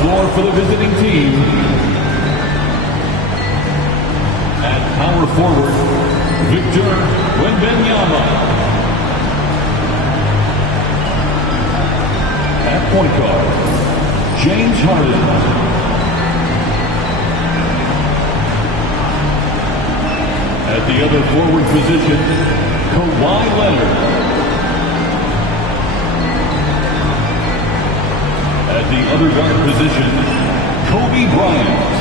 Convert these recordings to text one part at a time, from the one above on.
floor for the visiting team. At power forward, Victor Wembanyama. At point guard, James Harden. At the other forward position, Kawhi Leonard. At the other guard position, Kobe Bryant.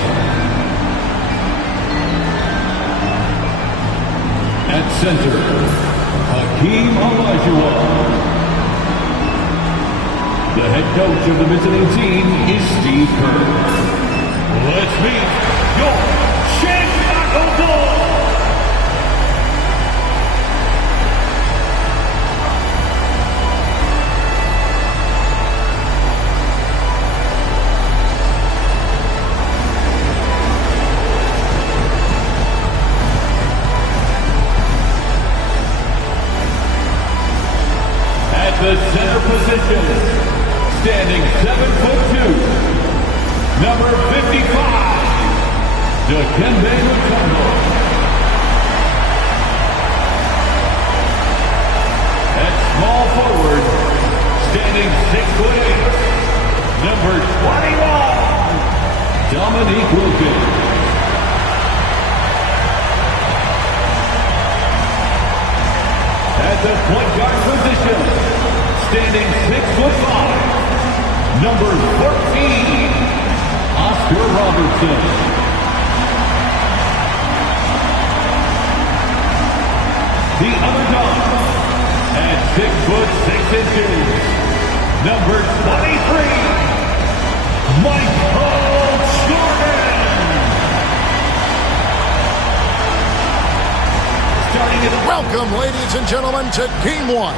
At center, Hakeem Olajuwon. The head coach of the visiting team is Steve Kerr. Let's meet your Chicago Bulls. The center position, standing 7'2", number 55, Dikembe Mutombo. At small forward, standing 6'8", number 21, Dominique Wilkins. At the point guard position, standing 6'5", number 14, Oscar Robertson. The other guard, at 6'6", number 23, Michael Jordan. Welcome, ladies and gentlemen, to Game 1.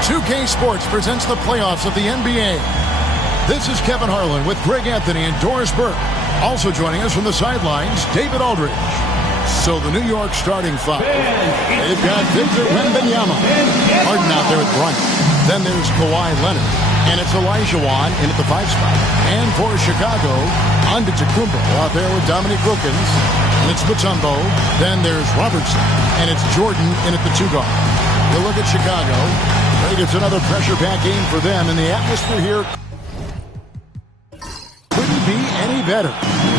2K Sports presents the playoffs of the NBA. This is Kevin Harlan with Greg Anthony and Doris Burke. Also joining us from the sidelines, David Aldridge. So the New York starting five. They've got Victor Wembanyama. Harden out there at Bryant. Then there's Kawhi Leonard. And it's Olajuwon in at the 5 spot. And for Chicago, Antetokounmpo out there with Dominique Wilkins. And it's Mutombo. Then there's Robertson. And it's Jordan in at the 2 guard. You look at Chicago. I think it's another pressure-packed game for them. And the atmosphere here couldn't be any better.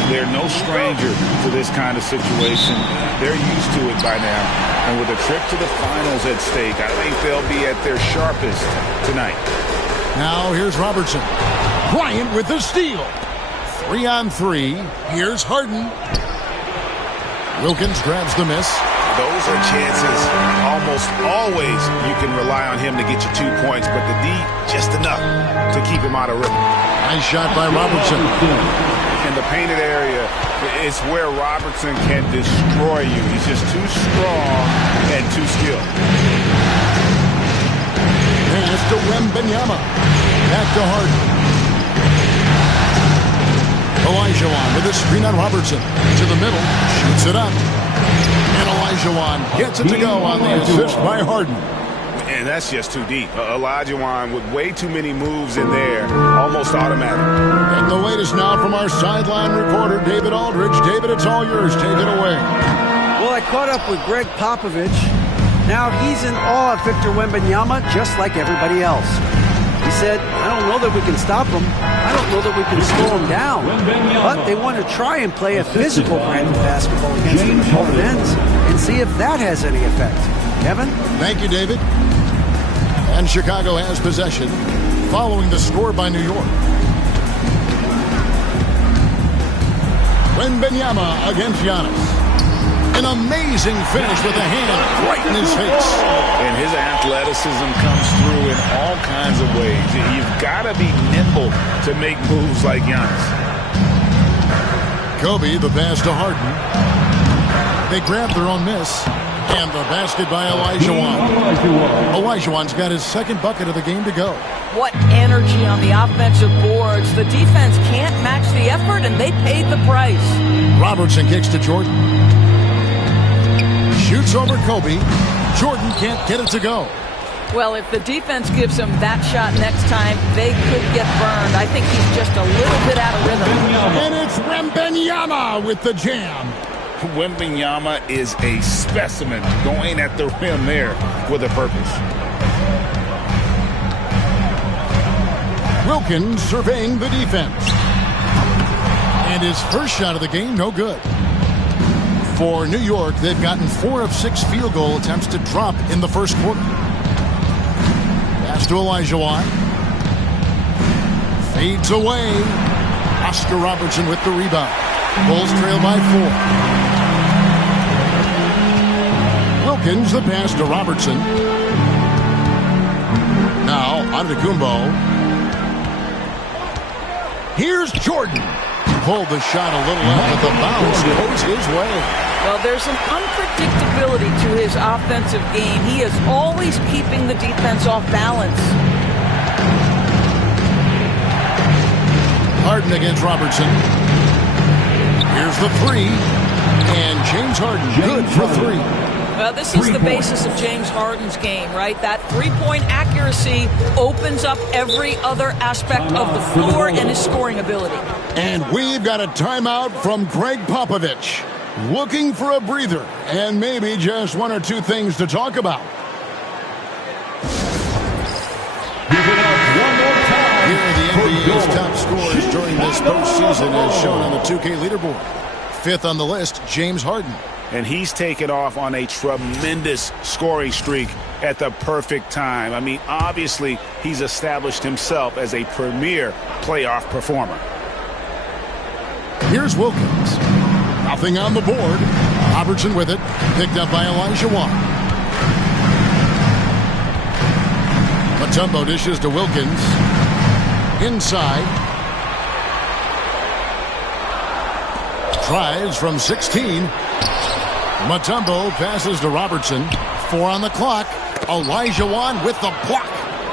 They're no stranger to this kind of situation. They're used to it by now. And with a trip to the finals at stake, I think they'll be at their sharpest tonight. Now here's Robertson. Bryant with the steal. 3-on-3. Here's Harden. Wilkins grabs the miss. Those are chances. Almost always you can rely on him to get you 2 points, but the D, just enough to keep him out of rhythm. Nice shot by Robertson. In the painted area, it's where Robertson can destroy you. He's just too strong and too skilled. Pass to Wembanyama. Back to Harden. Olajuwon with a screen on Robertson. To the middle. Shoots it up. And Olajuwon gets it to go on the assist by Harden. And that's just too deep. Olajuwon with way too many moves in there. Almost automatic. And the latest now from our sideline reporter, David Aldridge. David, it's all yours. Take it away. Well, I caught up with Greg Popovich. Now he's in awe of Victor Wembanyama, just like everybody else. He said, I don't know that we can stop him. I don't know that we can slow him down. But they want to try and play a physical brand of basketball against him at both ends and see if that has any effect. Kevin? Thank you, David. And Chicago has possession following the score by New York. Wembanyama against Giannis. An amazing finish with a hand right in his face. And his athleticism comes through in all kinds of ways. You've got to be nimble to make moves like Giannis. Kobe, the pass to Harden. They grab their own miss. And the basket by Olajuwon. Olajuwon's got his second bucket of the game to go. What energy on the offensive boards. The defense can't match the effort, and they paid the price. Robertson kicks to Jordan. Shoots over Kobe. Jordan can't get it to go. Well, if the defense gives him that shot next time, they could get burned. I think he's just a little bit out of rhythm. And it's Wembanyama with the jam. Wembanyama is a specimen going at the rim there with a purpose. Wilkins surveying the defense. And his first shot of the game, no good. For New York, they've gotten 4 of 6 field goal attempts to drop in the first quarter. Pass to Olajuwon. Fades away. Oscar Robertson with the rebound. Bulls trail by 4. Wilkins, the pass to Robertson. Now, Antetokounmpo. Here's Jordan. Pulled the shot a little out, but the bounce goes his way. Well, there's an unpredictability to his offensive game. He is always keeping the defense off balance. Harden against Robertson. Here's the 3. And James Harden, good for 3. Well, this is the basis of James Harden's game, right? That three-point accuracy opens up every other aspect of the floor and his scoring ability. And we've got a timeout from Greg Popovich. Looking for a breather and maybe just 1 or 2 things to talk about. Here are the NBA's top scorers during this postseason as shown on the 2K leaderboard. 5th on the list, James Harden. And he's taken off on a tremendous scoring streak at the perfect time. I mean, obviously, he's established himself as a premier playoff performer. Here's Wilkins. Nothing on the board. Robertson with it. Picked up by Olajuwon. Mutombo dishes to Wilkins. Inside. Tries from 16. Mutombo passes to Robertson. 4 on the clock. Olajuwon with the block.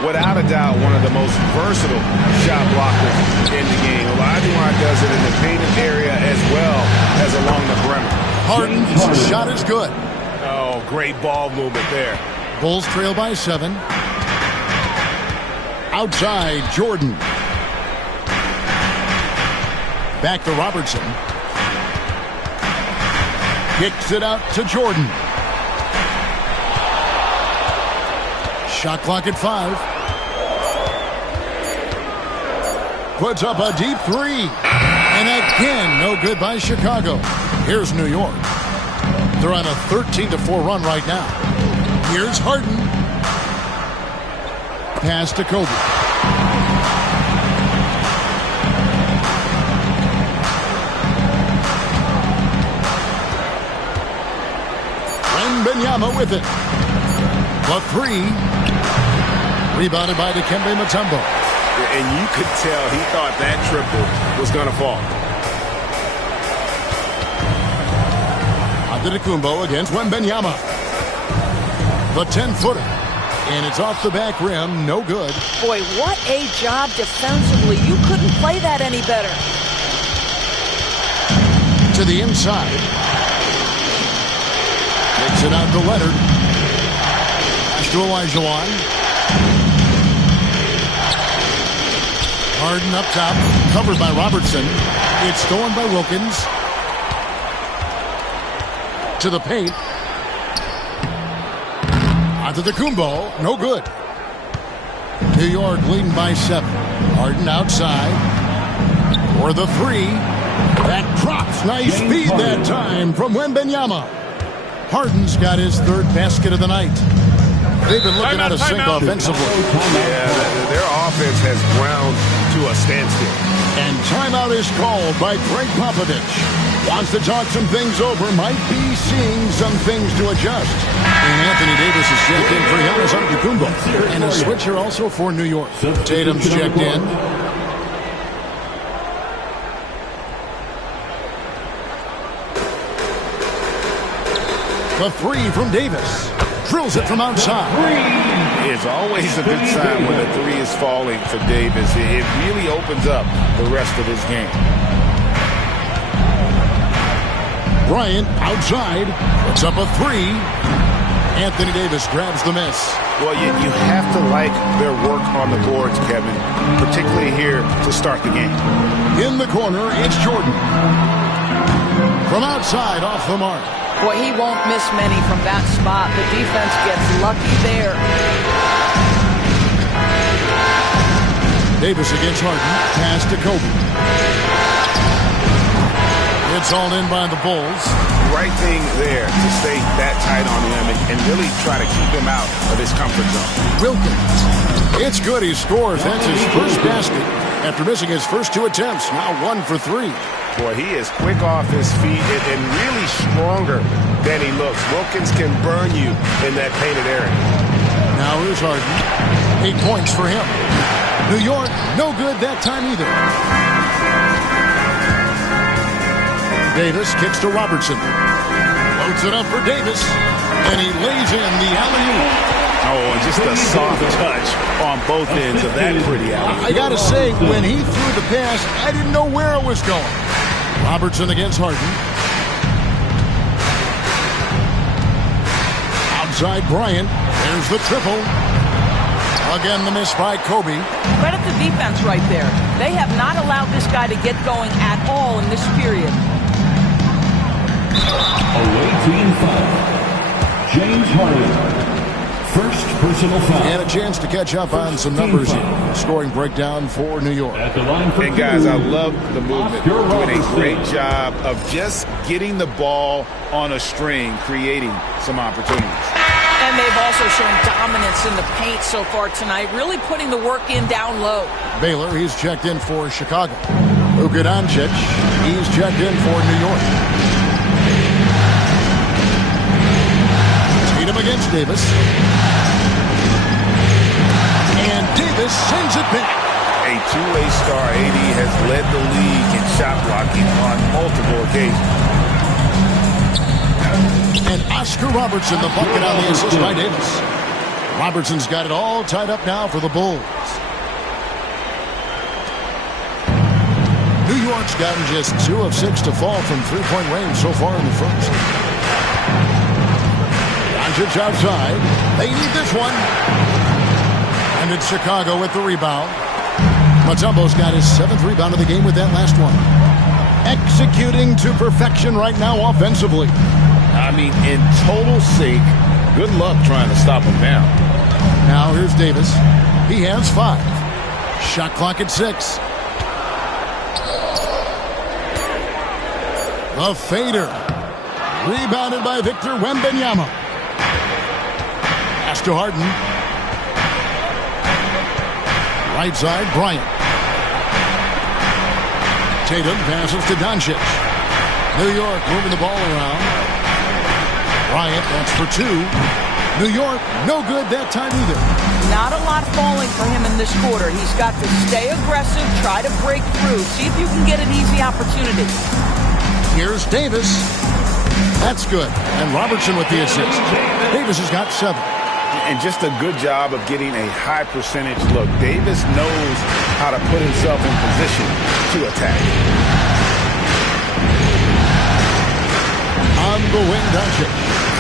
Without a doubt, one of the most versatile shot blockers in the game. Olajuwon does it in the painted area as well as along the perimeter. Harden's shot is good. Oh, great ball movement there. Bulls trail by 7. Outside, Jordan. Back to Robertson. Kicks it out to Jordan. Shot clock at 5. Puts up a deep 3. And again, no good by Chicago. Here's New York. They're on a 13-4 run right now. Here's Harden. Pass to Kobe. Wembanyama with it. The 3. Rebounded by Dikembe Mutombo. And you could tell he thought that triple was going to fall. Antetokounmpo against Wembanyama. The 10-footer. And it's off the back rim. No good. Boy, what a job defensively. You couldn't play that any better. To the inside. Takes it out to Leonard. Pass to Olajuwon. Harden up top. Covered by Robertson. It's stolen by Wilkins. To the paint. Antetokounmpo. No good. New York leading by 7. Harden outside. For the 3. That drops. Nice speed that time from Wembanyama. Harden's got his 3rd basket of the night. They've been looking at a sink offensively. Yeah, their offense has ground to a standstill. And timeout is called by Greg Popovich. Wants to talk some things over, might be seeing some things to adjust. And Anthony Davis is checked in for Giannis Antetokounmpo. And a switcher also for New York. Tatum's checked in. The 3 from Davis. Drills it from outside. It's always a good sign when the 3 is falling for Davis. It really opens up the rest of his game. Bryant outside. Puts up a 3. Anthony Davis grabs the miss. Well, you have to like their work on the boards, Kevin, particularly here to start the game. In the corner, it's Jordan. From outside, off the mark. Boy, he won't miss many from that spot. The defense gets lucky there. Davis against Harden. Pass to Kobe. It's all in by the Bulls. Right thing there to stay that tight on him and really try to keep him out of his comfort zone. Wilkins. It's good. He scores. That's his first basket after missing his first 2 attempts. Now 1 for 3. Boy, he is quick off his feet and really stronger than he looks. Wilkins can burn you in that painted area. Now here's Harden. 8 points for him. New York, no good that time either. Davis kicks to Robertson. Loads it up for Davis. And he lays in the alley-oop. Oh, and just a soft touch on both ends of that pretty alley-oop. I got to say, when he threw the pass, I didn't know where it was going. Robertson against Harden. Outside Bryant. There's the triple. Again, the miss by Kobe. Credit the defense right there. They have not allowed this guy to get going at all in this period. Away team foul. James Harden. First personal foul. And a chance to catch up on some numbers here. Scoring breakdown for New York. At the line for And guys, I love the movement. Doing a great job of just getting the ball on a string, creating some opportunities. And they've also shown dominance in the paint so far tonight, really putting the work in down low. Baylor, he's checked in for Chicago. Luka Doncic, he's checked in for New York. Tatum against Davis. And Davis sends it back. A two-way star, AD, has led the league in shot blocking on multiple occasions. And Oscar Robertson, the bucket on the assist by Davis. Robertson's got it all tied up now for the Bulls. New York's gotten just 2 of 6 to fall from three-point range so far in the first. Doncic outside. They need this one. And it's Chicago with the rebound. Mutombo's got his 7th rebound of the game with that last one. Executing to perfection right now offensively. I mean, in total sync. Good luck trying to stop him down. Now here's Davis. He has 5. Shot clock at 6. The fader. Rebounded by Victor Wembanyama. Pass to Harden. Right side, Bryant. Tatum passes to Doncic. New York moving the ball around. Bryant, that's for 2. New York, no good that time either. Not a lot falling for him in this quarter. He's got to stay aggressive, try to break through, see if you can get an easy opportunity. Here's Davis. That's good. And Robertson with the assist. Davis has got 7. And just a good job of getting a high percentage look. Davis knows how to put himself in position to attack. On the wing, Doncic.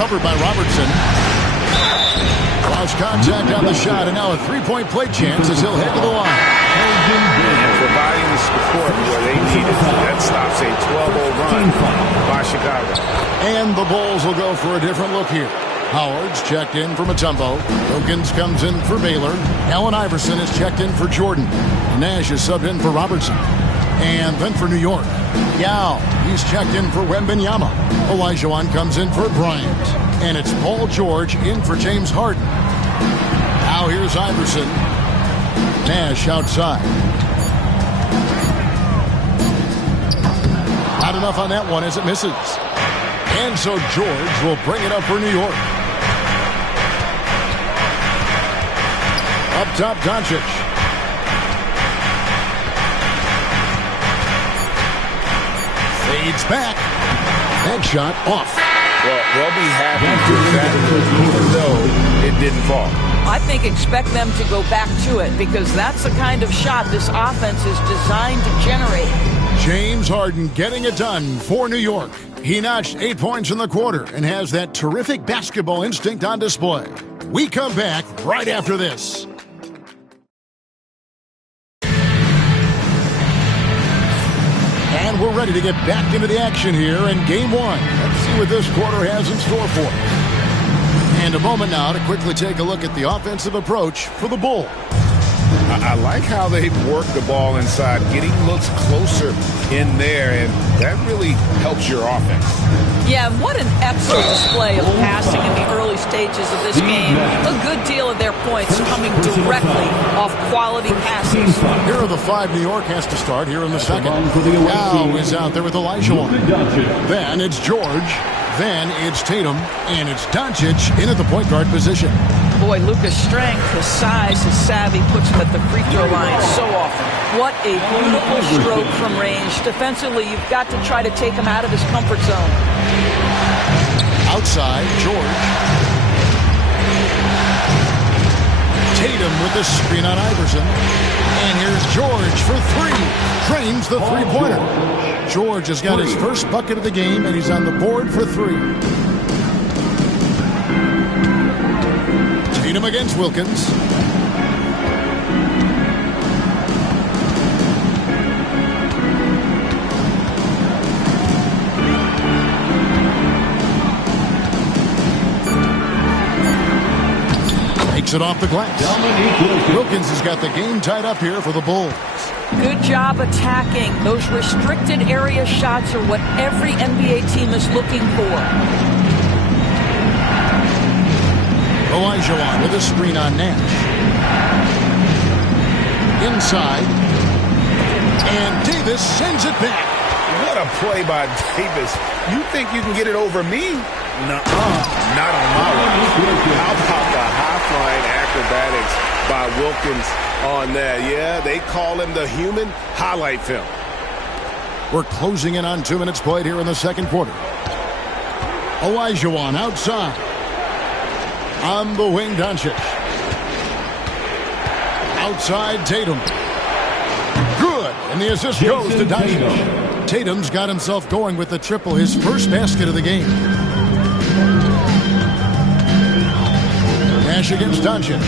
Covered by Robertson. Lost contact on the shot, and now a three-point play chance as he'll head to the line. And providing the support where they need it. That stops a 12-0 run by Chicago. And the Bulls will go for a different look here. Howard's checked in for Mutombo. Wilkins comes in for Baylor. Allen Iverson is checked in for Jordan. Nash is subbed in for Robertson. And then for New York, Yao, he's checked in for Wembanyama. Olajuwon comes in for Bryant. And it's Paul George in for James Harden. Now here's Iverson. Nash outside. Not enough on that one as it misses. And so George will bring it up for New York. Up top, Doncic. Fades back. That shot off. Well, they'll be happy with that, even though it didn't fall. I think expect them to go back to it because that's the kind of shot this offense is designed to generate. James Harden getting it done for New York. He notched 8 points in the quarter and has that terrific basketball instinct on display. We come back right after this. And we're ready to get back into the action here in Game 1. Let's see what this quarter has in store for us. And a moment now to quickly take a look at the offensive approach for the Bulls. I like how they work the ball inside, getting looks closer in there, and that really helps your offense. Yeah, what an excellent display of passing in the early stages of this game. A good deal of their points coming directly off quality passes. Here are the 5 New York has to start here in the second. Now is out there with Elijah. Then it's George. Then it's Tatum. And it's Doncic in at the point guard position. Boy, Luka's strength, his size, his savvy puts him at the free throw line so often. What a beautiful stroke from range. Defensively, you've got to try to take him out of his comfort zone. Outside, George. Tatum with the screen on Iverson. And here's George for 3. Drains the three-pointer. George has got his first bucket of the game, and he's on the board for 3. Tatum against Wilkins. Takes it off the glass. Wilkins has got the game tied up here for the Bulls. Good job attacking. Those restricted area shots are what every NBA team is looking for. Elijah with a screen on Nash. Inside. And Davis sends it back. What a play by Davis. You think you can get it over me? Nuh-uh. Not on my watch. How about the high-flying acrobatics by Wilkins on that? Yeah, they call him the human highlight film. We're closing in on 2 minutes played here in the second quarter. Elijah outside. On the wing, Doncic. Outside, Tatum. Good. And the assist goes to Doncic. Tatum's got himself going with the triple, his first basket of the game. Nash against Doncic.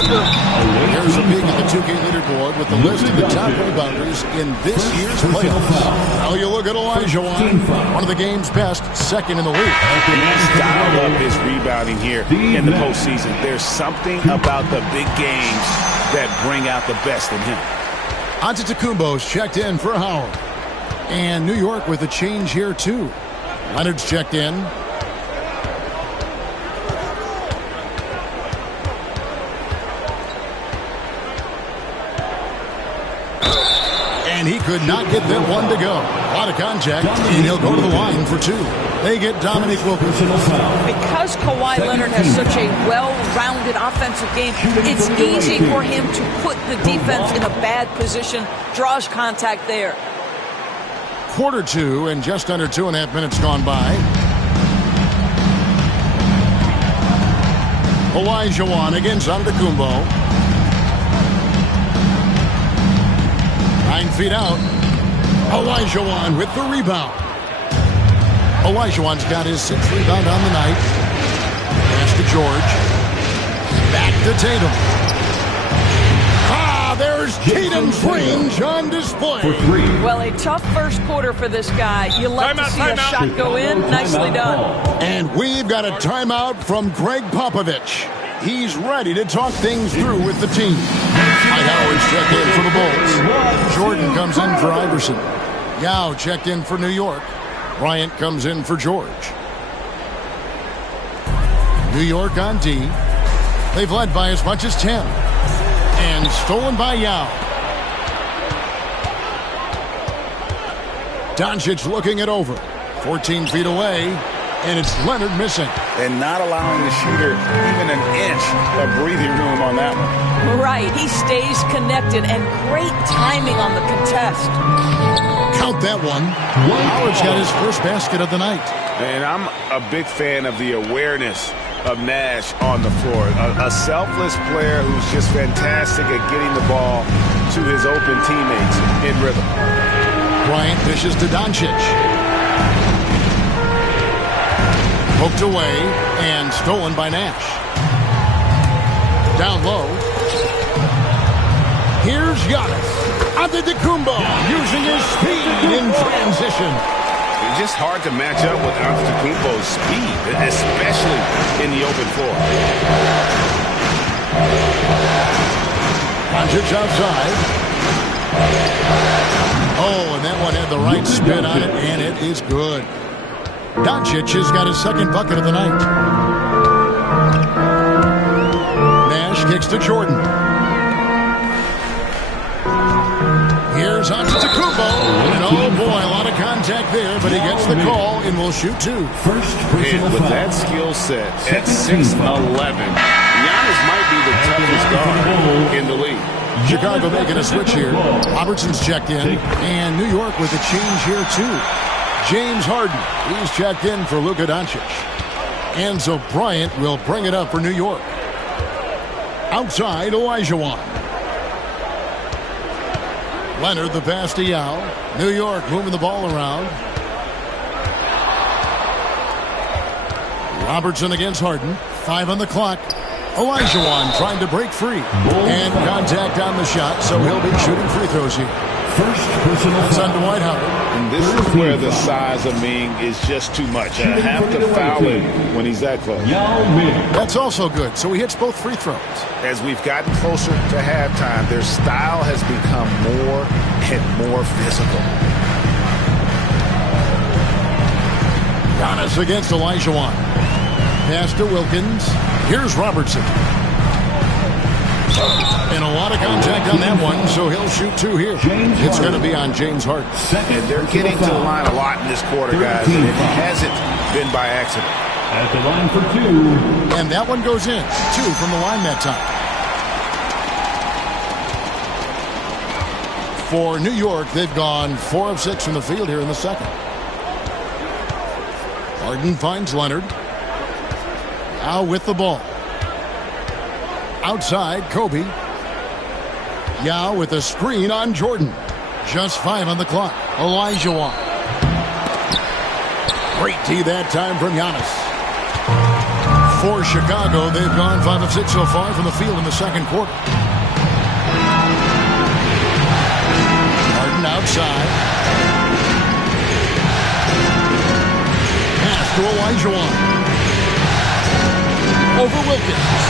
Here's a peek at the 2K leaderboard with the list of the top rebounders in this year's playoffs. Now you look at Elijah one of the game's best, second in the league. He's dialed up his rebounding here in the postseason. There's something about the big games that bring out the best in him. Antetokounmpo's checked in for Howard. And New York with a change here, too. Leonard's checked in. And he could not get that one to go. A lot of contact, and he'll go to the line for 2. They get Dominique Wilkins. Because Kawhi Leonard has such a well-rounded offensive game, it's easy for him to put the defense in a bad position, draws contact there. Quarter 2 and just under 2.5 minutes gone by. Elijah against Antetokounmpo. 9 feet out. Elijah with the rebound. Elijah's got his 6th rebound on the night. Pass to George. Back to Tatum. There's Tatum's range on display. Well, a tough first quarter for this guy. You like to see a shot go in. Nicely done. And we've got a timeout from Greg Popovich. He's ready to talk things through with the team. Mike Howard's checked in for the Bulls. Jordan comes in for Iverson. Yao checked in for New York. Bryant comes in for George. New York on D. They've led by as much as 10. And stolen by Yao. Doncic looking it over. 14 feet away. And it's Leonard missing. And not allowing the shooter even an inch of breathing room on that one. Right. He stays connected and great timing on the contest. Count that one. Howard's got his first basket of the night. And I'm a big fan of the awareness of Nash on the floor. A selfless player who's just fantastic at getting the ball to his open teammates in rhythm. Bryant dishes to Doncic. Poked away and stolen by Nash. Down low. Here's Giannis. Antetokounmpo using his speed in transition. It's just hard to match up with Antetokounmpo's speed, especially in the open floor. Doncic outside. Oh, and that one had the right spin on it, and it is good. Doncic has got his second bucket of the night. Nash kicks to Jordan. Here's Antetokounmpo. And oh boy, a lot of contact there, but he gets the call and will shoot two. And with that skill set at 6'11", Giannis might be the toughest guard in the league. Chicago making a switch here. Robertson's checked in, and New York with a change here too. James Harden, he's checked in for Luka Doncic. And so Bryant will bring it up for New York. Outside, Olajuwon. Leonard, the pass to Yao. New York moving the ball around. Robertson against Harden. 5 on the clock. Olajuwon trying to break free. And contact on the shot, so he'll be shooting free throws here. First personal It's on Dwight Howard. And this is where the size of Ming is just too much. I have to foul him when he's that close. That's also good, so he hits both free throws. As we've gotten closer to halftime, their style has become more and more physical. Giannis against Olajuwon. Pass to Wilkins. Here's Robertson. And a lot of contact on that one, so he'll shoot two here. It's going to be on James Harden. And they're getting to the line a lot in this quarter, guys, and it hasn't been by accident. At the line for two. And that one goes in. 2 from the line that time. For New York, they've gone 4 of 6 from the field here in the second. Harden finds Leonard. Now with the ball. Outside, Kobe. Yao with a screen on Jordan. Just 5 on the clock. Olajuwon. Great D that time from Giannis. For Chicago, they've gone 5 of 6 so far from the field in the second quarter. Harden outside. Pass to Olajuwon. Over Wilkins.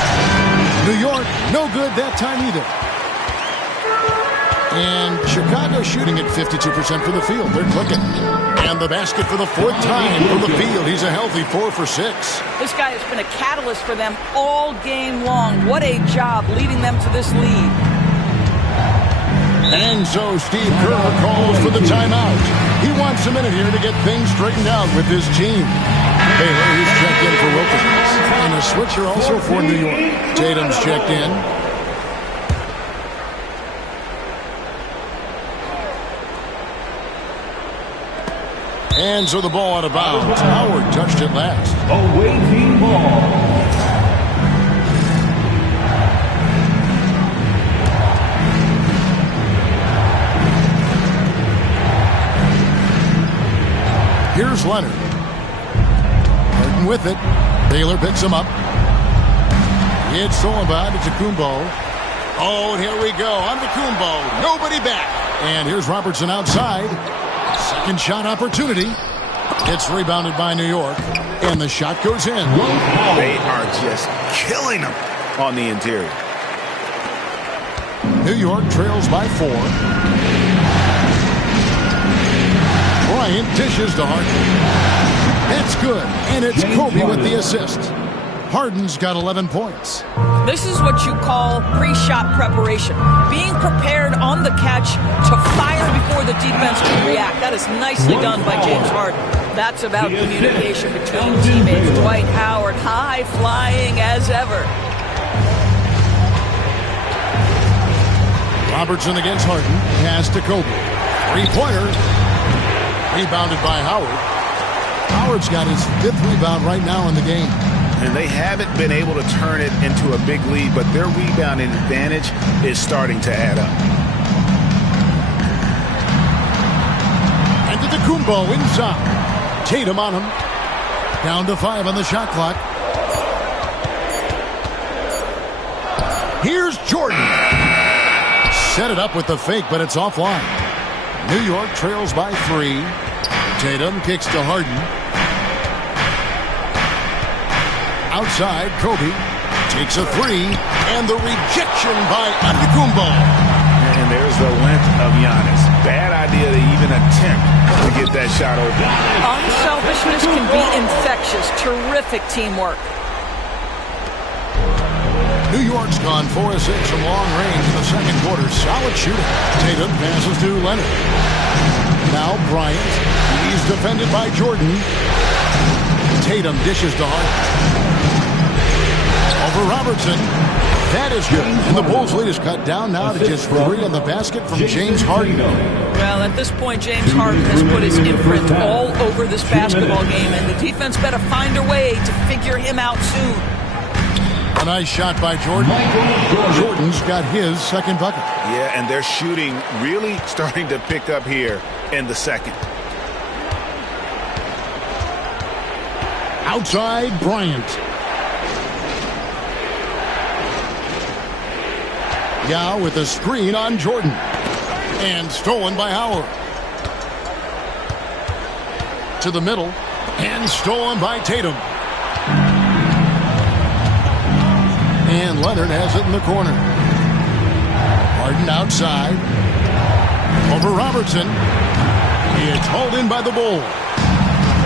New York, no good that time either. And Chicago shooting at 52% from the field. They're clicking. And the basket for the 4th time from the field. He's a healthy 4 for 6. This guy has been a catalyst for them all game long. What a job leading them to this lead. And so Steve Kerr calls for the timeout. He wants a minute here to get things straightened out with his team. Baylor, who's checked in for Wilkins. And a switcher also for New York. Tatum's checked in. And so the ball out of bounds. Howard touched it last. Away team ball. Here's Leonard. Harden with it. Baylor picks him up. It's stolen by Antetokounmpo. Oh, and here we go. Antetokounmpo. Nobody back. And here's Robertson outside. Second shot opportunity. It's rebounded by New York. And the shot goes in. They are just killing them on the interior. New York trails by 4. Bryant dishes to Harden. That's good. And it's Kobe with the assist. Harden's got 11 points. This is what you call pre-shot preparation. Being prepared on the catch to fire before the defense can react. That is nicely done by James Harden. That's about communication between teammates. Dwight Howard, high flying as ever. Robertson against Harden. Pass to Kobe. 3-pointer. Rebounded by Howard. Howard's got his 5th rebound right now in the game. And they haven't been able to turn it into a big lead, but their rebounding advantage is starting to add up. Antetokounmpo inside. Tatum on him. Down to 5 on the shot clock. Here's Jordan. Set it up with the fake, but it's offline. New York trails by 3. Tatum kicks to Harden. Outside, Kobe takes a 3, and the rejection by Antetokounmpo. And there's the length of Giannis. Bad idea to even attempt to get that shot open. Unselfishness can be infectious. Terrific teamwork. New York's gone 4 of 6 from long range in the second quarter. Solid shooting. Tatum passes to Leonard. Now Bryant. He's defended by Jordan. Tatum dishes to Harden. Over Robertson. That is good. And the Bulls' lead is cut down now to just 3 on the basket from James Harden. Well, at this point, James Harden has put his imprint all over this basketball game, and the defense better find a way to figure him out soon. A nice shot by Jordan. Jordan's got his second bucket. Yeah, and their shooting really starting to pick up here in the second. Outside, Bryant. Yao with a screen on Jordan. And stolen by Howard. To the middle. And stolen by Tatum. And Leonard has it in the corner. Harden outside. Over Robertson. It's hauled in by the Bulls.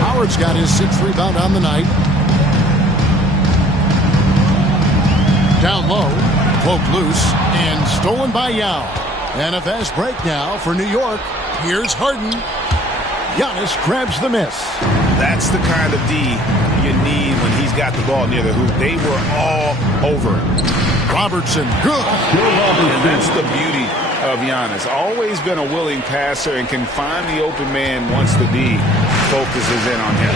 Howard's got his 6th rebound on the night. Down low. Poked loose. And stolen by Yao. And a fast break now for New York. Here's Harden. Giannis grabs the miss. That's the kind of D you need when he's got the ball near the hoop. They were all over it. Robertson, good. And that's the beauty of Giannis. Always been a willing passer and can find the open man once the D focuses in on him.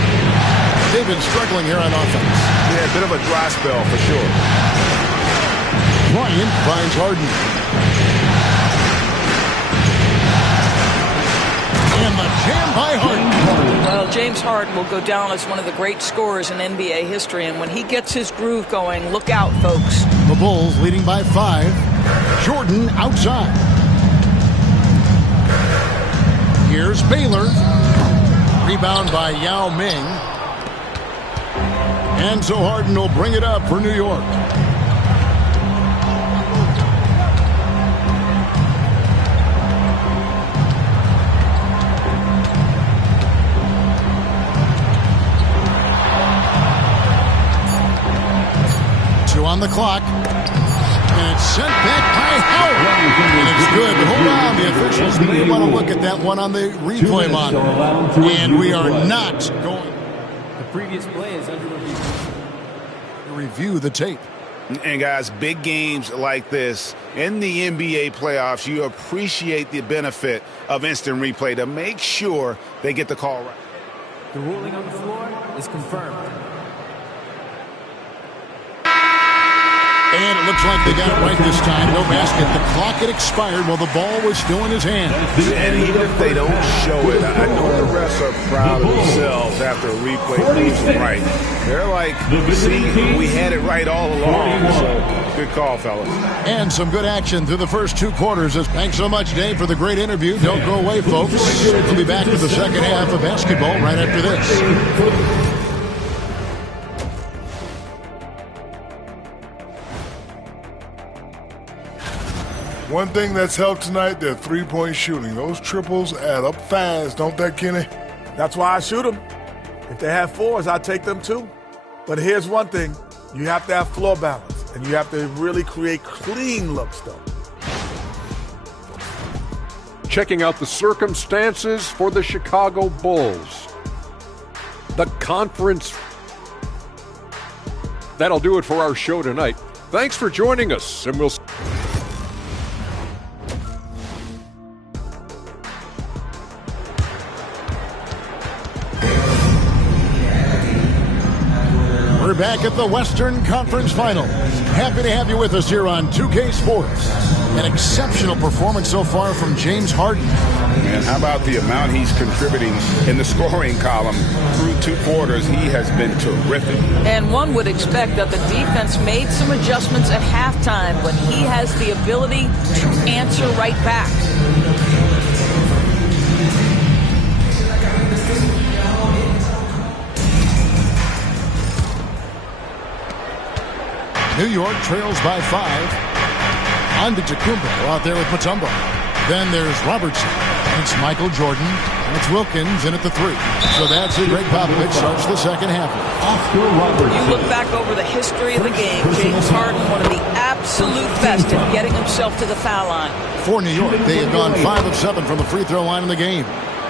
They've been struggling here on offense. Yeah, a bit of a dry spell for sure. Bryant finds Harden. And the jam by Harden. Well, James Harden will go down as one of the great scorers in NBA history, and when he gets his groove going, look out, folks. The Bulls leading by 5. Jordan outside. Here's Baylor. Rebound by Yao Ming. And so Harden will bring it up for New York. On the clock, and it's sent back by Howard, and it's good. Hold on, the officials may want to look at that one on the replay monitor, and we are not going. The previous play is under review. To review the tape. And guys, big games like this in the NBA playoffs, you appreciate the benefit of instant replay to make sure they get the call right. The ruling on the floor is confirmed. And it looks like they got it right this time. No basket. The clock had expired while the ball was still in his hand. And even if they don't show it, I know the refs are proud of themselves after a replay proves them right. They're like, see, we had it right all along. So, good call, fellas. And some good action through the first 2 quarters. Thanks so much, Dave, for the great interview. Don't go away, folks. We'll be back with the second half of basketball right after this. One thing that's helped tonight, their three-point shooting. Those triples add up fast, don't they, Kenny? That's why I shoot them. If they have 4s, I take them too. But here's one thing. You have to have floor balance, and you have to really create clean looks, though. Checking out the circumstances for the Chicago Bulls. The conference. That'll do it for our show tonight. Thanks for joining us, and we'll We're back at the Western Conference Finals. Happy to have you with us here on 2K Sports. An exceptional performance so far from James Harden. And how about the amount he's contributing in the scoring column? Through 2 quarters, he has been terrific. And one would expect that the defense made some adjustments at halftime, but he has the ability to answer right back. New York trails by 5. Antetokounmpo out there with Mutombo. Then there's Robertson. And it's Michael Jordan. And it's Wilkins in at the 3. So that's it. Greg Popovich starts the second half. You look back over the history of the game. James Harden, one of the absolute best at getting himself to the foul line. For New York, they have gone 5 of 7 from the free throw line in the game.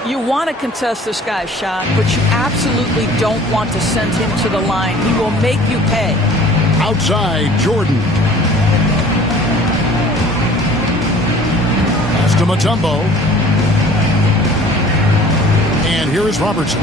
You want to contest this guy's shot, but you absolutely don't want to send him to the line. He will make you pay. Outside, Jordan. Pass to Mutombo. And here is Robertson.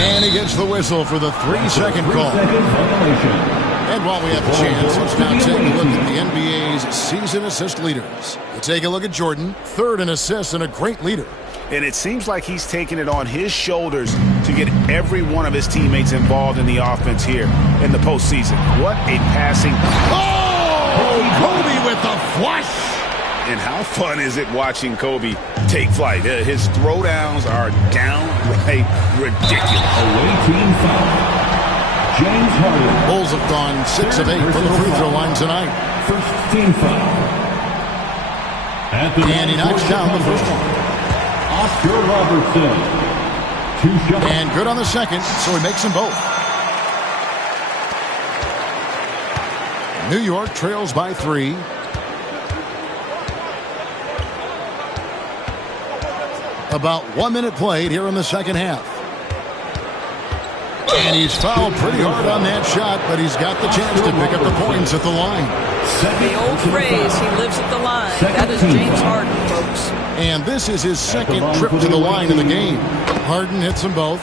And he gets the whistle for the 3-second call. And while we have a chance, let's now take a look at the NBA's season assist leaders. You take a look at Jordan, 3rd in assists and a great leader. And it seems like he's taking it on his shoulders to get every one of his teammates involved in the offense here in the postseason. What a passing. Oh! Kobe with the flush! And how fun is it watching Kobe take flight? His throwdowns are downright ridiculous. Away team foul. James Harden. Bulls have gone 6 of 8 from the free throw line tonight. First team foul. And he knocks down the first one. Oscar Robertson. 2 shots. And good on the second, so he makes them both. New York trails by 3. About 1 minute played here in the second half. And he's fouled pretty hard on that shot, but he's got the chance to pick up the points at the line. The old phrase, he lives at the line. That is James Harden, folks. And this is his second trip to the line in the game. Harden hits them both.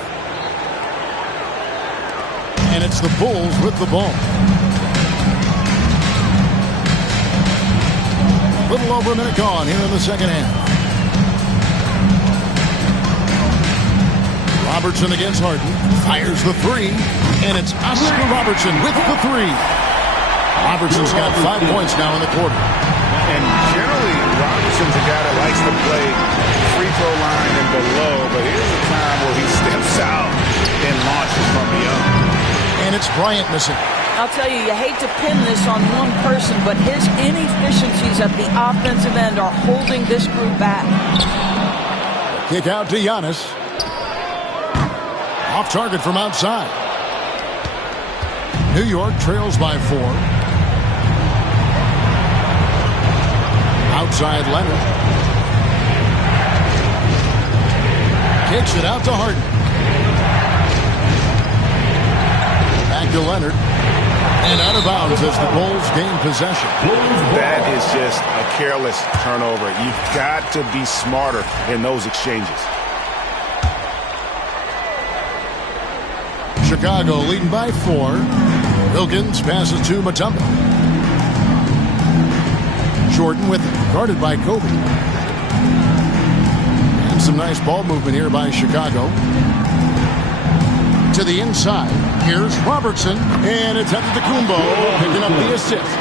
And it's the Bulls with the ball. A little over a minute gone here in the second half. Robertson against Harden. Fires the 3. And it's Oscar Robertson with the 3. Robertson's got 5 points now in the quarter. And generally, Robertson's a guy that likes to play free throw line and below, but here's a time where he steps out and launches from beyond. And it's Bryant missing. I'll tell you, you hate to pin this on one person, but his inefficiencies at the offensive end are holding this group back. Kick out to Giannis. Off target from outside. New York trails by 4. Outside Leonard. Kicks it out to Harden. Back to Leonard. And out of bounds as the Bulls gain possession. That is just a careless turnover. You've got to be smarter in those exchanges. Chicago leading by 4. Wilkins passes to Mutombo. Jordan with it, guarded by Kobe. And some nice ball movement here by Chicago. To the inside, here's Robertson, and it's Antetokounmpo picking up the assist.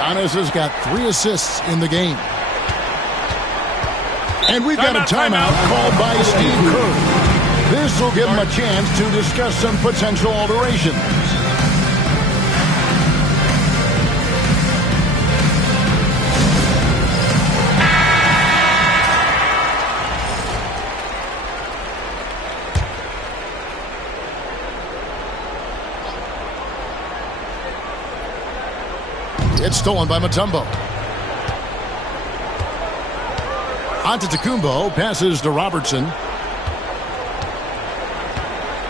Giannis has got 3 assists in the game. And we've got a timeout called by Steve Kerr. This will give him a chance to discuss some potential alterations. It's stolen by Mutombo. Antetokounmpo passes to Robertson.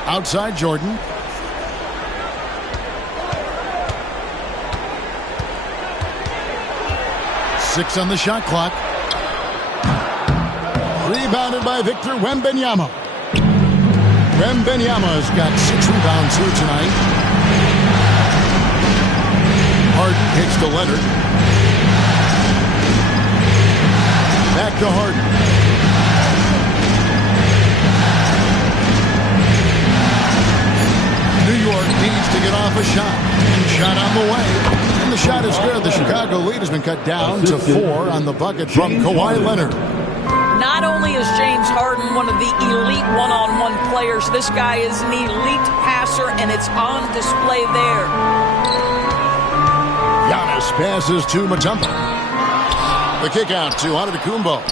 Outside Jordan. Six on the shot clock. Rebounded by Victor Wembanyama. Wembanyama's got 6 rebounds here tonight. Harden kicks to Leonard. Back to Harden. New York needs to get off a shot. And shot on the way. And the shot is good. The Chicago lead has been cut down to 4 on the bucket from Kawhi Leonard. Not only is James Harden one of the elite one-on-one players, this guy is an elite passer, and it's on display there. Giannis passes to Mutombo. The kick out to Antetokounmpo.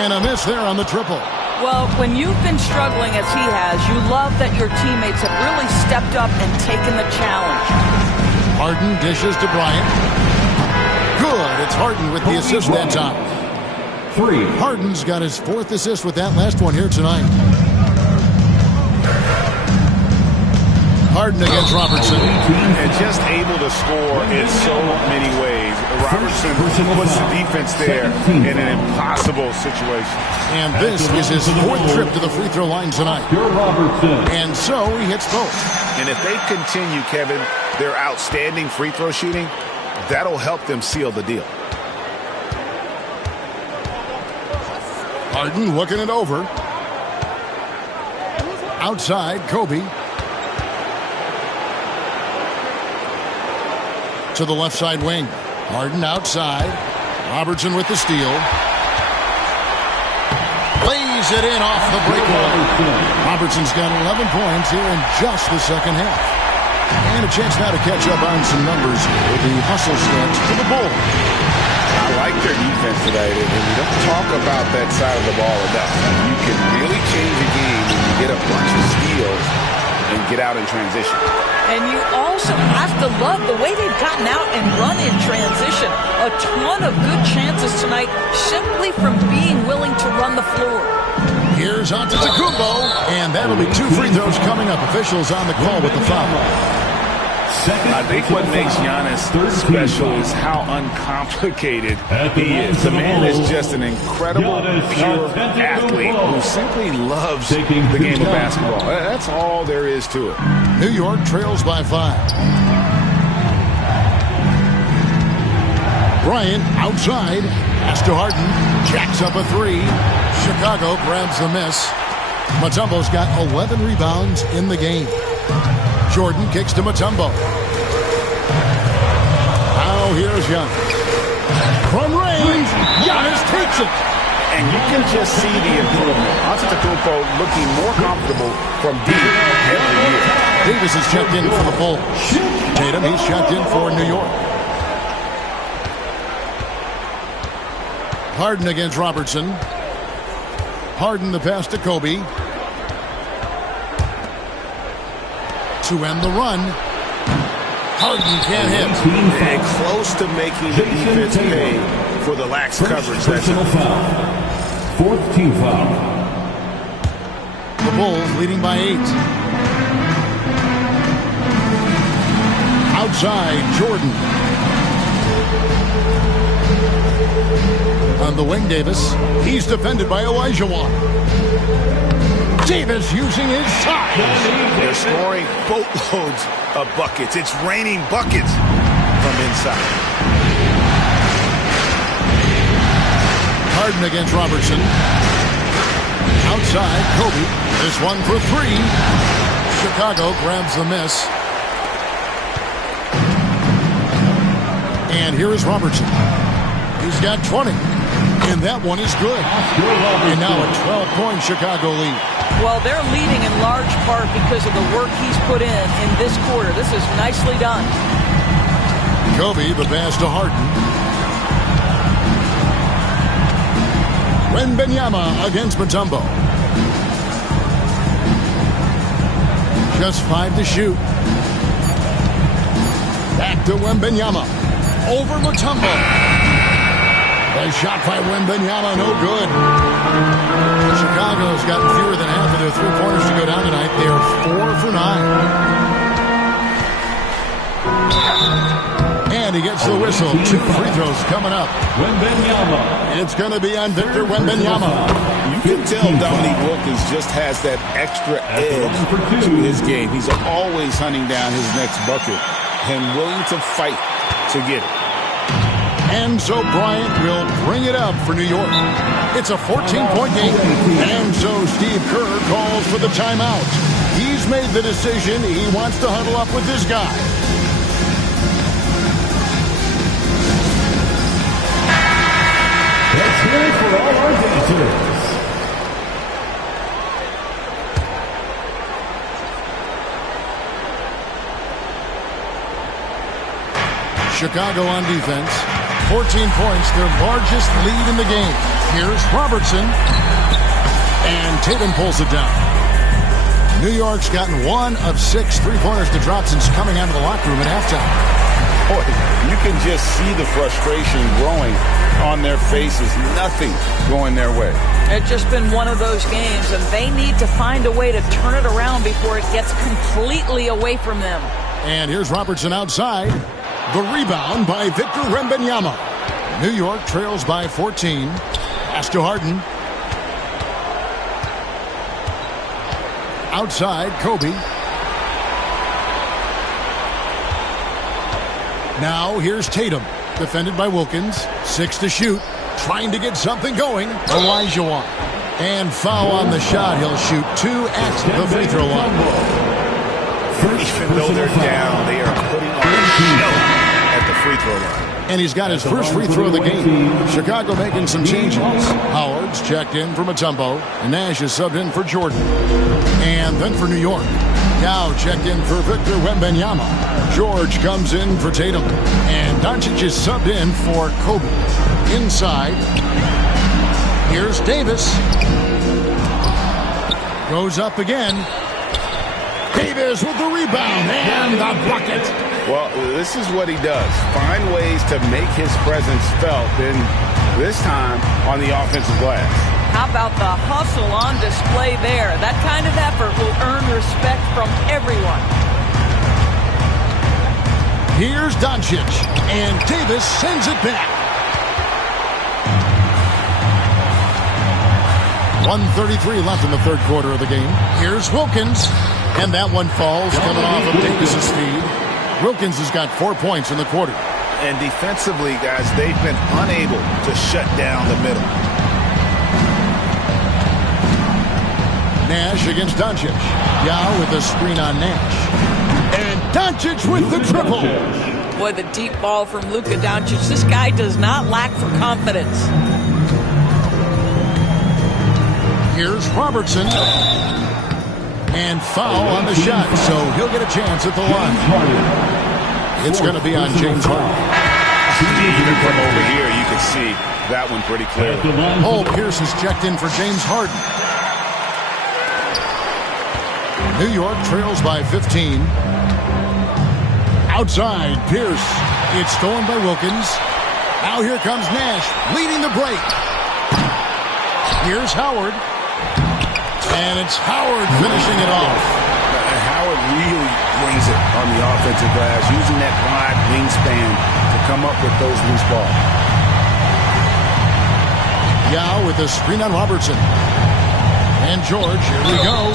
And a miss there on the triple. Well, when you've been struggling as he has, you love that your teammates have really stepped up and taken the challenge. Harden dishes to Bryant. Good. It's Harden with the assist that time. 3. Harden's got his 4th assist with that last one here tonight. Harden against Robertson. And just able to score in so many ways. Robertson puts the defense there in an impossible situation. And this is his 4th trip to the free throw line tonight. And so he hits both. And if they continue, Kevin, their outstanding free throw shooting, that'll help them seal the deal. Harden looking it over. Outside, Kobe. To the left side wing. Harden outside. Robertson with the steal. Lays it in off the breakaway. Robertson's got 11 points here in just the second half. And a chance now to catch up on some numbers with the hustle stats to the Bulls. I like their defense today, and we don't talk about that side of the ball enough. You can really change a game when you get a bunch of steals and get out in transition. And you also have to love the way they've gotten out and run in transition. A ton of good chances tonight simply from being willing to run the floor. Here's Antetokounmpo, and that'll be 2 free throws coming up. Officials on the call with the foul. I think what makes Giannis special is how uncomplicated he is. The man is just an incredible, pure athlete who simply loves the game of basketball. That's all there is to it. New York trails by 5. Bryant outside. Pass to Harden. Jacks up a 3. Chicago grabs the miss. Mutombo's got 11 rebounds in the game. Jordan kicks to Mutombo. Now here's Giannis. From range, Giannis takes it. And you can just see the improvement. Antetokounmpo looking more comfortable from deep every year. Davis is checked in for the Bulls. Tatum, he's checked in for New York. Harden against Robertson. Harden the pass to Kobe. To end the run. Harden can't hit. And close to making the defense pay for the lax coverage. That's foul. 4th team foul. The Bulls leading by 8. Outside, Jordan. On the wing, Davis. He's defended by Olajuwon. Davis using his size. They're scoring boatloads of buckets. It's raining buckets from inside. Harden against Robertson. Outside, Kobe. This one for 3. Chicago grabs the miss. And here is Robertson. He's got 20. And that one is good. And now a 12-point Chicago lead. Well, they're leading in large part because of the work he's put in this quarter. This is nicely done. Kobe, the pass to Harden. Wembanyama against Mutombo. Just 5 to shoot. Back to Wembanyama. Over Mutombo. A shot by Wembanyama, no good. Chicago's gotten fewer than half of their 3-pointers to go down tonight. They are 4 for 9. And he gets the whistle. 2 free throws coming up. Wembanyama. It's going to be on Victor Wembanyama. You can tell Dominique Wilkins just has that extra edge to his game. He's always hunting down his next bucket. and willing to fight to get it. Enzo Bryant will bring it up for New York. It's a 14-point game, and so Steve Kerr calls for the timeout. He's made the decision. He wants to huddle up with this guy. Let's hear it for all our dancers. Chicago on defense. 14 points, their largest lead in the game. Here's Robertson. And Tatum pulls it down. New York's gotten 1 of 6 three-pointers to drop since coming out of the locker room at halftime. Boy, you can just see the frustration growing on their faces. Nothing going their way. It's just been one of those games, and they need to find a way to turn it around before it gets completely away from them. And here's Robertson outside. The rebound by Victor Wembanyama. New York trails by 14. Pass to Harden. Outside, Kobe. Now here's Tatum. Defended by Wilkins. 6 to shoot. Trying to get something going. Olajuwon. And foul on the shot. He'll shoot 2 at the free throw line. Even though they're down, they are putting on a show at the free throw line. And he's got his first free throw of the game. Chicago making some changes. Howard's checked in for Mutombo. Nash is subbed in for Jordan. And then for New York, Dow checked in for Victor Wembanyama. George comes in for Tatum. And Doncic is subbed in for Kobe. Inside, here's Davis. Goes up again. Davis with the rebound and the bucket. Well, this is what he does. Find ways to make his presence felt, and this time on the offensive glass. How about the hustle on display there? That kind of effort will earn respect from everyone. Here's Doncic, and Davis sends it back. 1:33 left in the third quarter of the game. Here's Wilkins, and that one falls coming off of Davis's feed. Wilkins has got 4 points in the quarter. And defensively, guys, they've been unable to shut down the middle. Nash against Doncic. Yao with a screen on Nash. And Doncic with the triple. Boy, the deep ball from Luka Doncic. This guy does not lack for confidence. Here's Robertson. And foul on the shot, so he'll get a chance at the line. It's going to be on James Harden. Even from over here, you can see that one pretty clearly. Paul Pierce has checked in for James Harden. New York trails by 15. Outside, Pierce. It's stolen by Wilkins. Now here comes Nash, leading the break. Here's Howard. And it's Howard finishing it off. Howard really brings it on the offensive glass, using that wide wingspan to come up with those loose balls. Yao with a screen on Robertson. And George, here we go.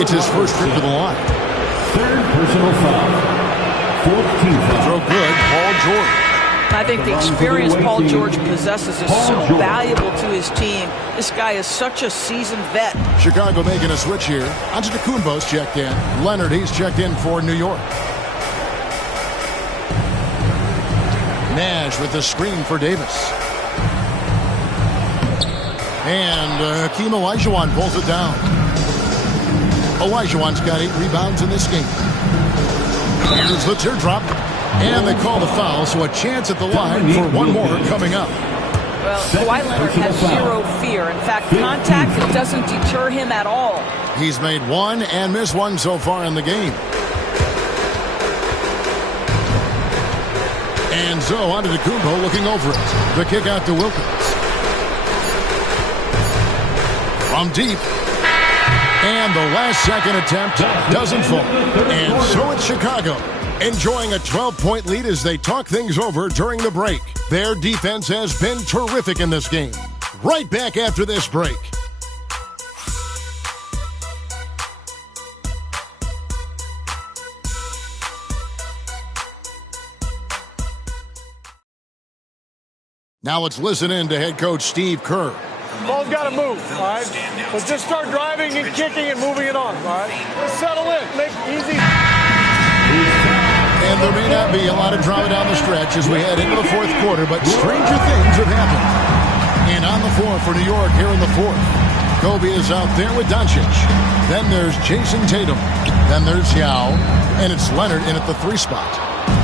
It's his first trip to the line. Third personal foul. 14th foul. Throw good, Paul George. I think the experience Paul George possesses is so valuable to his team. This guy is such a seasoned vet. Chicago making a switch here. Antetokounmpo's checked in. Leonard, he's checked in for New York. Nash with the screen for Davis. And Hakeem Olajuwon pulls it down. Olajuwon's got 8 rebounds in this game. Here's the teardrop. And they call the foul, so a chance at the line for one more coming up. Well, Kawhi Leonard has zero fear. In fact, contact doesn't deter him at all. He's made 1 and missed 1 so far in the game. And so Antetokounmpo looking over it. The kick out to Wilkins. From deep. And the last second attempt doesn't fall. And so it's Chicago, enjoying a 12-point lead as they talk things over during the break. Their defense has been terrific in this game. Right back after this break. Now let's listen in to head coach Steve Kerr. Ball's got to move, all right? Let's just start driving and kicking and moving it on, all right? Let's settle in. Make it easy. And there may not be a lot of drama down the stretch as we head into the fourth quarter, but stranger things have happened. And on the floor for New York here in the fourth, Kobe is out there with Doncic. Then there's Jason Tatum. Then there's Yao. And it's Leonard in at the 3 spot.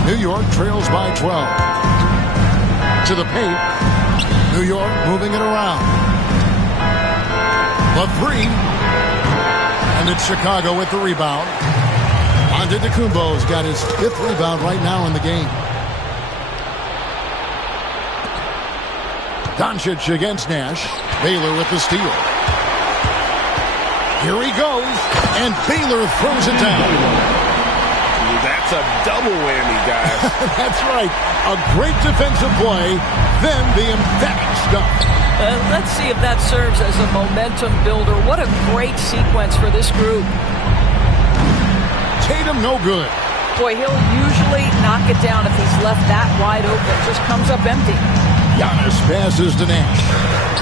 New York trails by 12. To the paint. New York moving it around. The 3. And it's Chicago with the rebound. Antetokounmpo's got his 5th rebound right now in the game. Doncic against Nash. Baylor with the steal. Here he goes, and Baylor throws it down. That's a double whammy, guys. That's right. A great defensive play, then the emphatic stuff. Let's see if that serves as a momentum builder. What a great sequence for this group. Tatum no good. Boy, he'll usually knock it down if he's left that wide open. Just comes up empty. Giannis passes to Nash.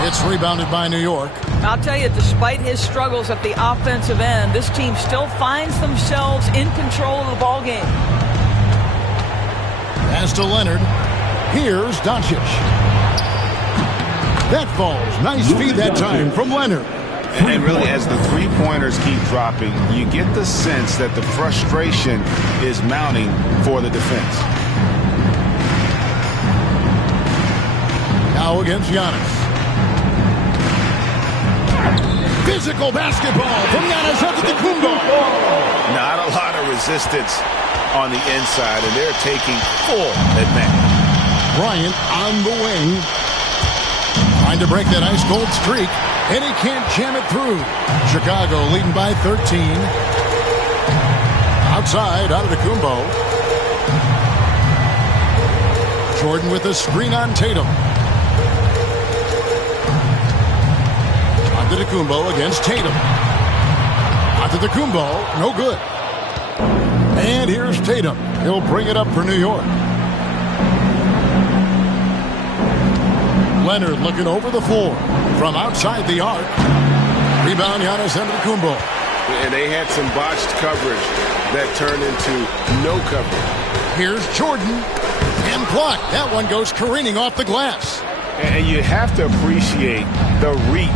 It's rebounded by New York. I'll tell you, despite his struggles at the offensive end, this team still finds themselves in control of the ballgame. Pass to Leonard. Here's Doncic. That falls. Nice feed that time from Leonard. And really, as the three-pointers keep dropping, you get the sense that the frustration is mounting for the defense. Now against Giannis. Physical basketball from Giannis Antetokounmpo. Not a lot of resistance on the inside, and they're taking full advantage. Bryant on the wing. Trying to break that ice-cold streak, and he can't jam it through. Chicago leading by 13. Outside, Antetokounmpo. Jordan with a screen on Tatum. Antetokounmpo against Tatum. Antetokounmpo, no good. And here's Tatum. He'll bring it up for New York. Leonard looking over the floor from outside the arc. Rebound, Giannis Antetokounmpo. And they had some botched coverage that turned into no coverage. Here's Jordan. And blocked. That one goes careening off the glass. And you have to appreciate the reach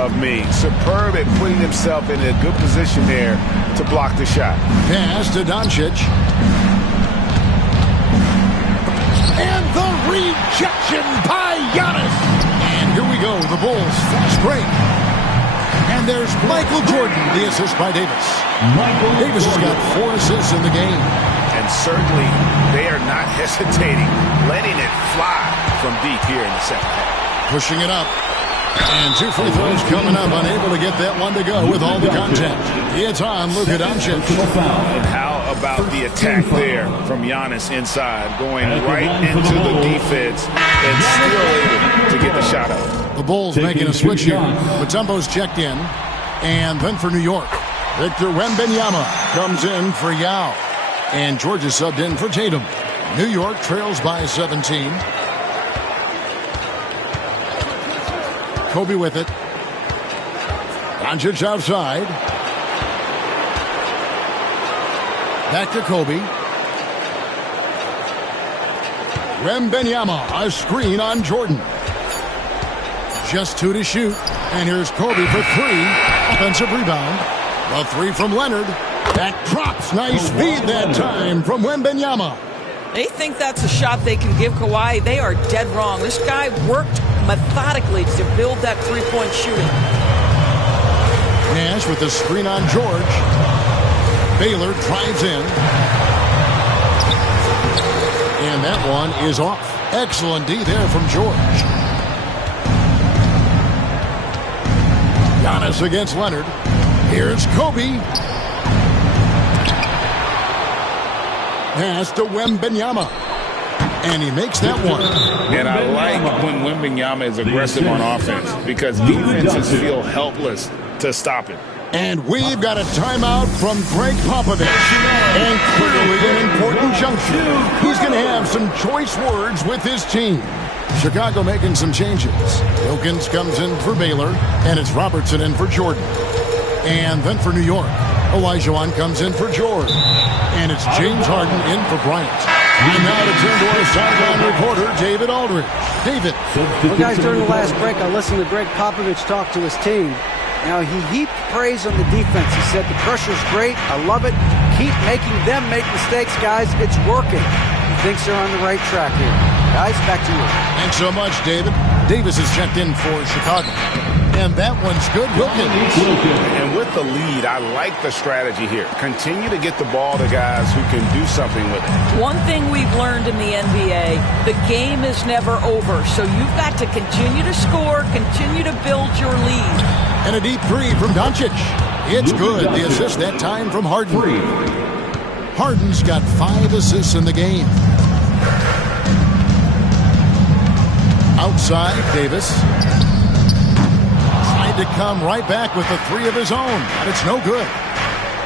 of Meade. Superb at putting himself in a good position there to block the shot. Pass to Doncic. And the rejection by Giannis. And here we go. The Bulls fast break. And there's Michael Jordan, the assist by Davis. Davis has got 4 assists in the game. And certainly they are not hesitating, letting it fly from deep here in the second half. Pushing it up. And 2 free throws coming up. Unable to get that one to go with all the contact. It's on Luka Doncic. And how about the attack there from Giannis inside, going right into the defense and still able to get the shot out. The Bulls making a switch here. Mutombo's checked in. And then for New York, Victor Wembanyama comes in for Yao. And Georgia subbed in for Tatum. New York trails by 17. Kobe with it. Doncic outside. Back to Kobe. Wembanyama, a screen on Jordan. Just 2 to shoot. And here's Kobe for 3. Offensive rebound. The 3 from Leonard. That drops. Nice feed that time from Wembanyama. They think that's a shot they can give Kawhi. They are dead wrong. This guy worked methodically to build that three-point shooting. Nash with the screen on George. Baylor drives in. And that one is off. Excellent D there from George. Giannis against Leonard. Here's Kobe. Pass to Wembanyama. And he makes that one. And I like when Wembanyama is aggressive on offense because defenses feel helpless to stop it. And we've got a timeout from Greg Popovich. And clearly an important juncture. He's going to have some choice words with his team. Chicago making some changes. Wilkins comes in for Baylor, and it's Robertson in for Jordan. And then for New York, Olajuwon comes in for George. And it's James Harden in for Bryant. And now to turn to our sideline reporter, David Aldridge. David. Well, guys, during the last break, I listened to Greg Popovich talk to his team. Now, he heaped praise on the defense. He said, the pressure's great. I love it. Keep making them make mistakes, guys. It's working. He thinks they're on the right track here. Guys, back to you. Thanks so much, David. Davis is checked in for Chicago. And that one's good. Wilkins. And with the lead, I like the strategy here. Continue to get the ball to guys who can do something with it. One thing we've learned in the NBA, the game is never over. So you've got to continue to score, continue to build your lead. And a deep three from Doncic. It's good. The assist that time from Harden. Harden's got 5 assists in the game. Outside, Davis. Tried to come right back with the 3 of his own, but it's no good.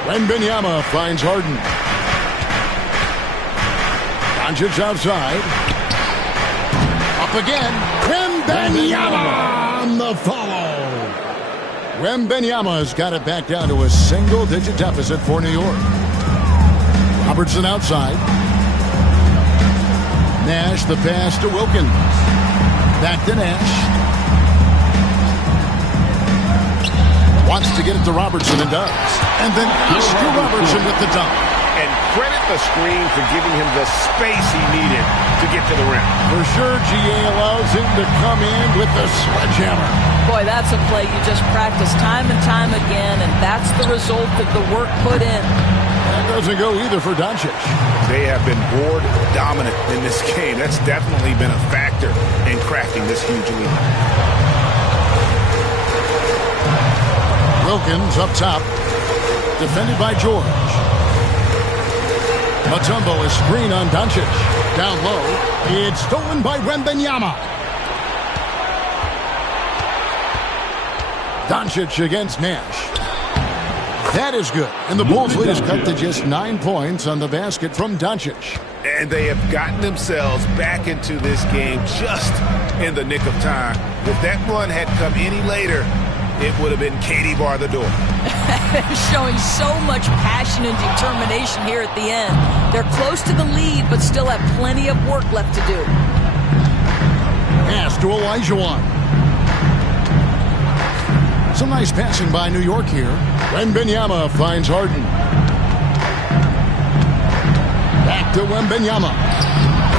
Wembanyama finds Harden. Doncic outside. Up again. Wembanyama on the follow. Wembanyama's got it back down to a single-digit deficit for New York. Robertson outside. Nash the pass to Wilkins. Back to Nash. Wants to get it to Robertson and does. And then Oscar Robertson with the dunk. And credit the screen for giving him the space he needed to get to the rim. For sure, GA allows him to come in with the sledgehammer. Boy, that's a play you just practice time and time again, and that's the result of the work put in. That doesn't go either for Doncic. They have been board dominant in this game. That's definitely been a factor in crafting this huge lead. Wilkins up top, defended by George. Mutombo is screen on Doncic. Down low, it's stolen by Wembanyama. Doncic against Nash. That is good. And the Bulls' lead is cut to just 9 points on the basket from Doncic. And they have gotten themselves back into this game just in the nick of time. If that run had come any later, it would have been Katie bar the door. Showing so much passion and determination here at the end. They're close to the lead, but still have plenty of work left to do. Pass to Olajuwon. Some nice passing by New York here. Wembanyama finds Harden. Back to Wembanyama.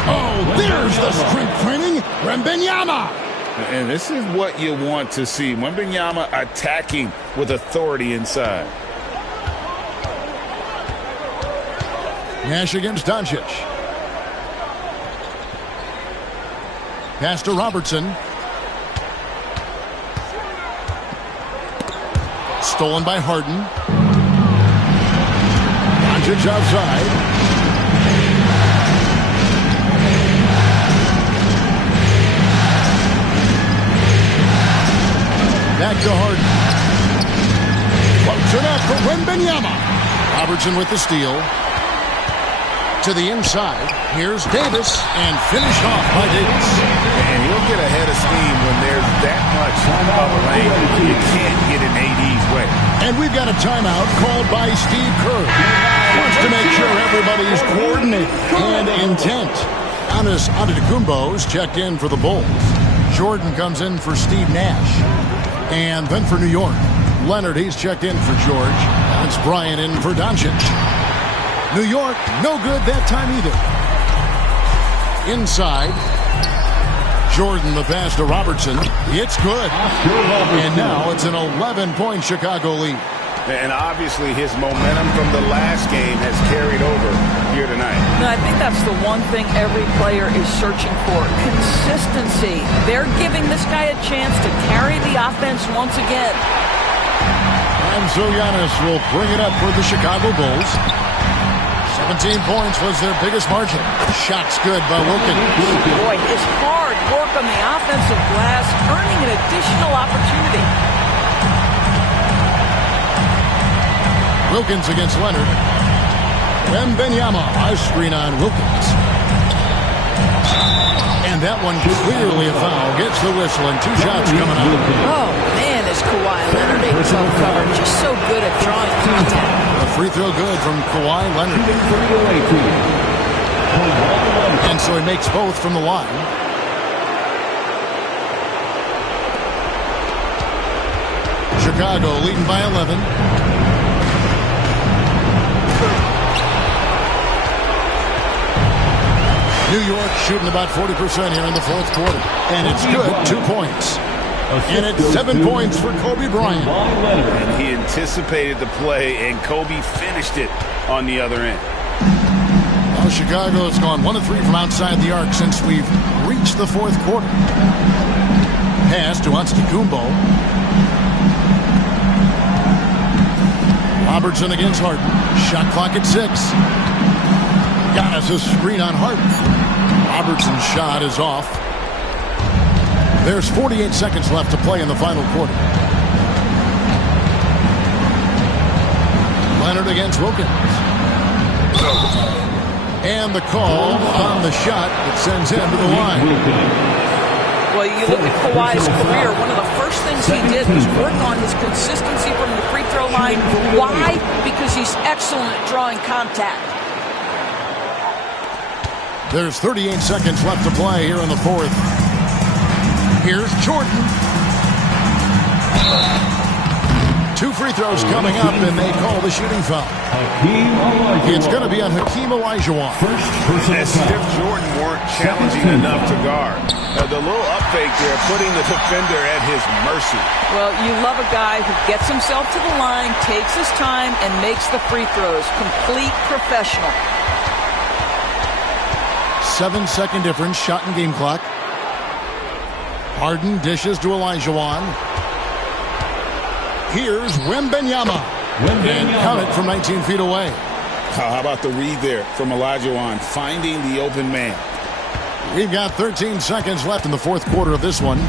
Oh, there's the strength training. Wembanyama. And this is what you want to see. Wembanyama attacking with authority inside. Nash against Doncic. Pass to Robertson. Stolen by Harden. Doncic outside. Back to Harden. Floats it up for Wembanyama. Robertson with the steal. To the inside. Here's Davis. And finished off by Davis. And he'll get ahead of steam when there's that much of a lane. You can't get in AD's way. And we've got a timeout called by Steve Kerr. Wants to make sure everybody's coordinated and intent. Giannis Antetokounmpo's checked in for the Bulls. Jordan comes in for Steve Nash. And then for New York, Leonard, he's checked in for George. That's Bryant in for Doncic. New York, no good that time either. Inside, Jordan the pass to Robertson. It's good. And now it's an 11-point Chicago lead. And obviously his momentum from the last game has carried over here tonight. No, I think that's the one thing every player is searching for. Consistency. They're giving this guy a chance to carry the offense once again. And so Giannis will bring it up for the Chicago Bulls. 17 points was their biggest margin. Shots good by Wilkins. Boy, his hard work on the offensive glass, earning an additional opportunity. Wilkins against Leonard. Wembanyama, a screen on Wilkins. And And that one clearly a foul. Gets the whistle and 2 shots coming up. Oh, man, is Kawhi Leonard a tough cover. Just so good at drawing contact. A free throw good from Kawhi Leonard. And so he makes both from the line. Chicago leading by 11. New York shooting about 40% here in the fourth quarter. And it's good, 2 points. And it's 7 points for Kobe Bryant. And he anticipated the play, and Kobe finished it on the other end. Well, Chicago has gone 1 of 3 from outside the arc since we've reached the fourth quarter. Pass to Antetokounmpo. Robertson against Harden. Shot clock at 6. Got us a screen on Harden. Robertson's shot is off. There's 48 seconds left to play in the final quarter. Leonard against Wilkins. And the call on the shot that sends him to the line. Well, you look at Kawhi's career, one of the first things he did was work on his consistency from the free throw line. Why? Because he's excellent at drawing contact. There's 38 seconds left to play here in the fourth. Here's Jordan. 2 free throws coming up, and they call the shooting foul. It's going to be on Hakeem Olajuwon. As if Jordan weren't challenging enough to guard. The little up fake there, putting the defender at his mercy. Well, you love a guy who gets himself to the line, takes his time, and makes the free throws. Complete professional. 7-second difference, shot and game clock. Harden dishes to Olajuwon. Here's Wembanyama. And count it from 19 feet away. How about the read there from Olajuwon, finding the open man. We've got 13 seconds left in the fourth quarter of this one.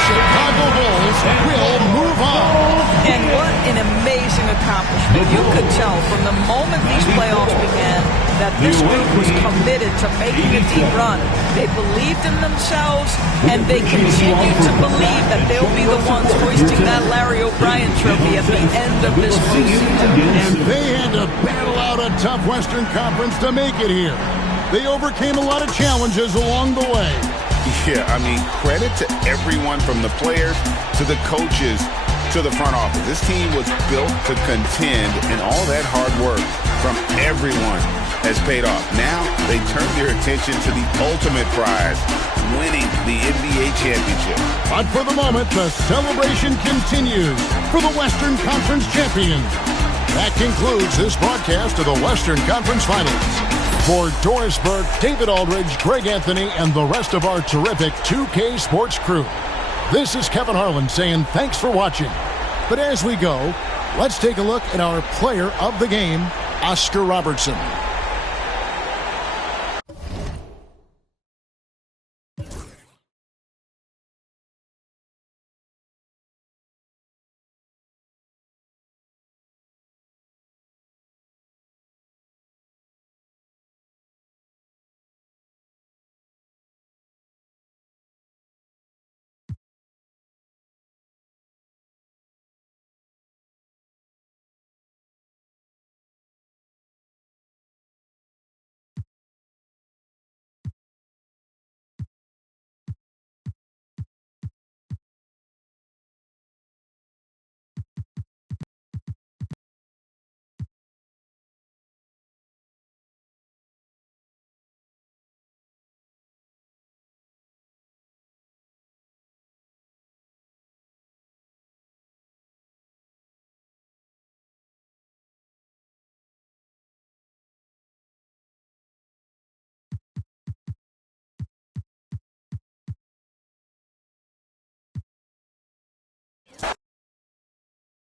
Chicago Bulls will move on. And what an amazing accomplishment. You could tell from the moment these playoffs began that this group was committed to making a deep run. They believed in themselves, and they continue to believe that they'll be the ones hoisting that Larry O'Brien trophy at the end of this postseason. And they had to battle out a tough Western Conference to make it here. They overcame a lot of challenges along the way. Yeah, I mean, credit to everyone from the players to the coaches to the front office. This team was built to contend, and all that hard work from everyone has paid off. Now they turn their attention to the ultimate prize, winning the NBA championship. But for the moment, the celebration continues for the Western Conference champions. That concludes this broadcast of the Western Conference Finals. For Doris Burke, David Aldridge, Greg Anthony, and the rest of our terrific 2K Sports crew, this is Kevin Harlan saying thanks for watching. But as we go, let's take a look at our player of the game, Oscar Robertson.